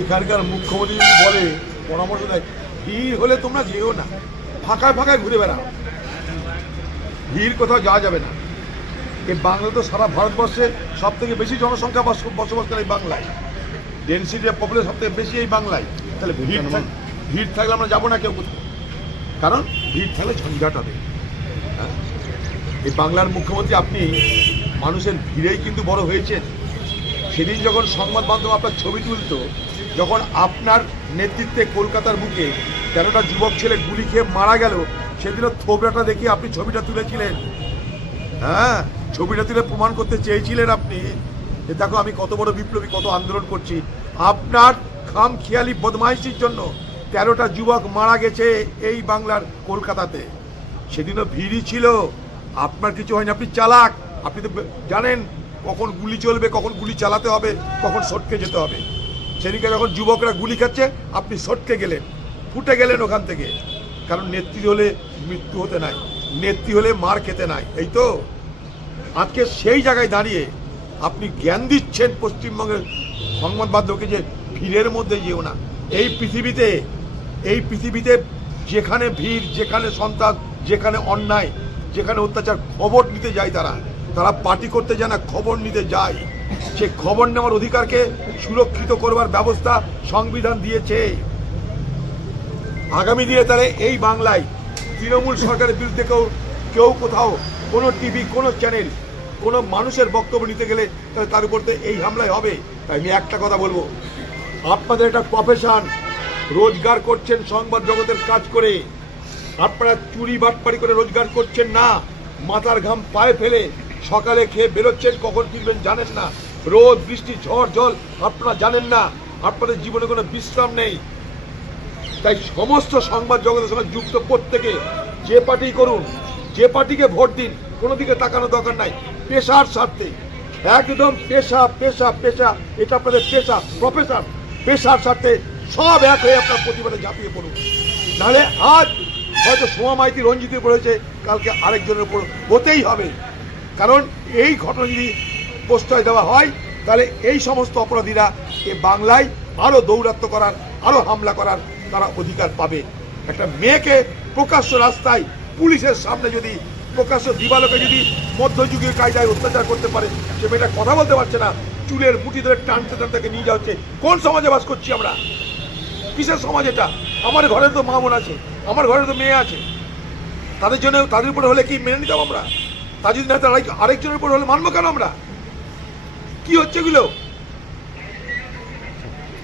এখানকার মুখ্যমন্ত্রী যদি বলে, পরামর্শ দেয়, ভিড় হলে তোমরা যেও না, ফাঁকায় ফাঁকায় ঘুরে বেড়াও, ভিড় কোথাও যাওয়া যাবে না। এই বাংলা তো সারা ভারতবর্ষে সব থেকে বেশি জনসংখ্যা বসবাস করে এই বাংলায়, ডেনসিটি পপুলেশন সব থেকে বেশি এই বাংলায়। তাহলে ভিড় থাকলে আমরা যাবো না কেউ কোথাও, কারণ ভিড় থাকলে ঝঞ্ঝাট হবে। এই বাংলার মুখ্যমন্ত্রী আপনি মানুষের ভিড়েই কিন্তু বড় হয়েছেন। সেদিন যখন সংবাদ মাধ্যম আপনার ছবি তুলতো, যখন আপনার নেতৃত্বে কলকাতার বুকে 13টা যুবক ছেলে গুলি খেয়ে মারা গেল, সেদিনও থোবড়াটা দেখে আপনি ছবিটা তুলেছিলেন। হ্যাঁ, ছবিটা তুলে প্রমাণ করতে চেয়েছিলেন আপনি যে দেখো আমি কত বড় বিপ্লবী, কত আন্দোলন করছি। আপনার খামখেয়ালি বদমাইশির জন্য 13টা যুবক মারা গেছে এই বাংলার কলকাতাতে। সেদিনও ভিড়ই ছিল, আপনার কিছু হয়নি। আপনি চালাক, আপনি তো জানেন কখন গুলি চলবে, কখন গুলি চালাতে হবে, কখন সটকে যেতে হবে। সেদিকে যখন যুবকরা গুলি খাচ্ছে আপনি সটকে গেলেন, ফুটে গেলেন ওখান থেকে। কারণ নেত্রী হলে মৃত্যু হতে নাই, নেত্রী হলে মার খেতে নাই। এই তো আজকে সেই জায়গায় দাঁড়িয়ে আপনি জ্ঞান দিচ্ছেন পশ্চিমবঙ্গের সংবাদ মাধ্যমকে যে ভিড়ের মধ্যে যেও না। এই পৃথিবীতে যেখানে ভিড়, যেখানে সন্ত্রাস, যেখানে অন্যায়, যেখানে অত্যাচার, খবর নিতে যায় তারা পার্টি করতে যায় না, খবর নিতে যায়। সে খবর নেওয়ার অধিকারকে সুরক্ষিত করবার ব্যবস্থা সংবিধান দিয়েছে। আগামী দিনে তাহলে এই বাংলায় তৃণমূল সরকারের বিরুদ্ধে কেউ কোথাও কোনো টিভি, কোনো চ্যানেল, কোনো মানুষের বক্তব্য নিতে গেলে তাহলে তার উপর তো এই হামলায় হবে। তাই আমি একটা কথা বলবো, আপনাদের একটা প্রফেশন, রোজগার করছেন সংবাদ জগতের কাজ করে, আপনারা চুরি বাটপাড়ি করে রোজগার করছেন না, মাথার ঘাম পায়ে ফেলে সকালে খেয়ে বেরোচ্ছেন, কখন ফিরবেন জানেন না, রোদ বৃষ্টি ঝড় জল আপনারা জানেন না, আপনাদের জীবনে কোনো বিশ্রাম নেই। তাই সমস্ত সংবাদ জগতের সঙ্গে যুক্ত প্রত্যেকে যে পার্টি করুন, যে পার্টিকে ভোট দিন, কোনো দিকে তাকানো দরকার নাই, পেশার স্বার্থে একদম পেশা পেশা পেশা, এটা আপনাদের পেশা, প্রফেশন, পেশার স্বার্থে সব এক হয়ে আপনার প্রতিবাদে ঝাঁপিয়ে পড়ুন। নাহলে আজ হয়তো সোমা মাইতি রঞ্জিতের উপর হয়েছে, কালকে আরেকজনের উপর হতেই হবে। কারণ এই ঘটনা যদি প্রশ্রয় দেওয়া হয় তাহলে এই সমস্ত অপরাধীরা এ বাংলায় আরও দৌরাত্ম্য করার, আরও হামলা করার তারা অধিকার পাবে। একটা মেয়েকে প্রকাশ্য রাস্তায় পুলিশের সামনে যদি প্রকাশ্য দিবালোকে যদি মধ্যযুগীয় কায়দায় অত্যাচার করতে পারে, সে মেয়েটা কথা বলতে পারছে না, চুলের মুঠি ধরে টানতে টানতে নিয়ে যাওয়া হচ্ছে। কোন সমাজে বাস করছি আমরা? কিসের সমাজ এটা? আমার ঘরে তো মা বোন আছে, আমার ঘরে তো মেয়ে আছে, তাদের জন্য তাদের উপরে হলে কি মেনে নিতাম আমরা? তা যদি না তারা আরেকজনের উপর হলে মানবো কেন আমরা? কি হচ্ছে এগুলো?